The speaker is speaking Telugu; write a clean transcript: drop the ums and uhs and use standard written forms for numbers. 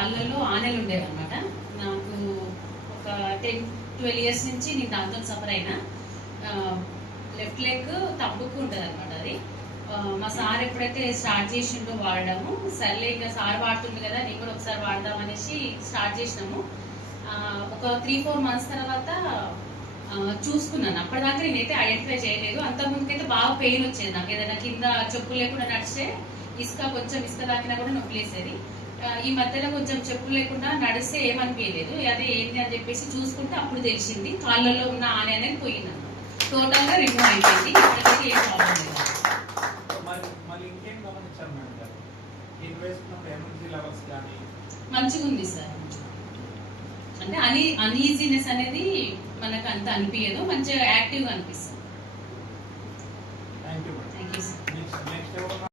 కాళ్ళలో ఆనెలు ఉండేవి అనమాట. నాకు ఒక 10-12 ఇయర్స్ నుంచి నేను దాంతో సఫర్ అయినా. లెఫ్ట్ లెగ్ తప్పుకు ఉంటుంది అనమాట. అది మా సార్ ఎప్పుడైతే స్టార్ట్ చేసిండో వాడడము, సర్లే ఇంకా సార్ వాడుతుంది కదా నేను కూడా ఒకసారి వాడదాం అనేసి స్టార్ట్ చేసినాము. ఒక 3-4 మంత్స్ తర్వాత చూసుకున్నాను. అప్పటిదాకా నేనైతే ఐడెంటిఫై చేయలేదు. అంతకుముందుకైతే బాగా పెయిన్ వచ్చేది నాకు. ఏదైనా కింద చెప్పులు లేకుండా నడిస్తే కొంచెం ఇసుక తాకినా కూడా నొప్పిలేసేది. ఈ మధ్యలో కొంచెం చెప్పులు లేకుండా నడిస్తే ఏమనిపించలేదు. అదే ఏంటి అని చెప్పేసి చూసుకుంటే అప్పుడు తెలిసింది కాళ్ళలో ఉన్న ఆనె అనేది పోయింది. టోటల్ గా రిమూవ్ అయిపోయింది. ఇప్పటికైతే ఏం ప్రాబ్లం లేదు. మంచిగా ఉంది సార్. అంటే అన్ఈజీనెస్ అనేది మనకు అంత అనిపించదు, మంచిగా యాక్టివ్గా అనిపిస్తుంది.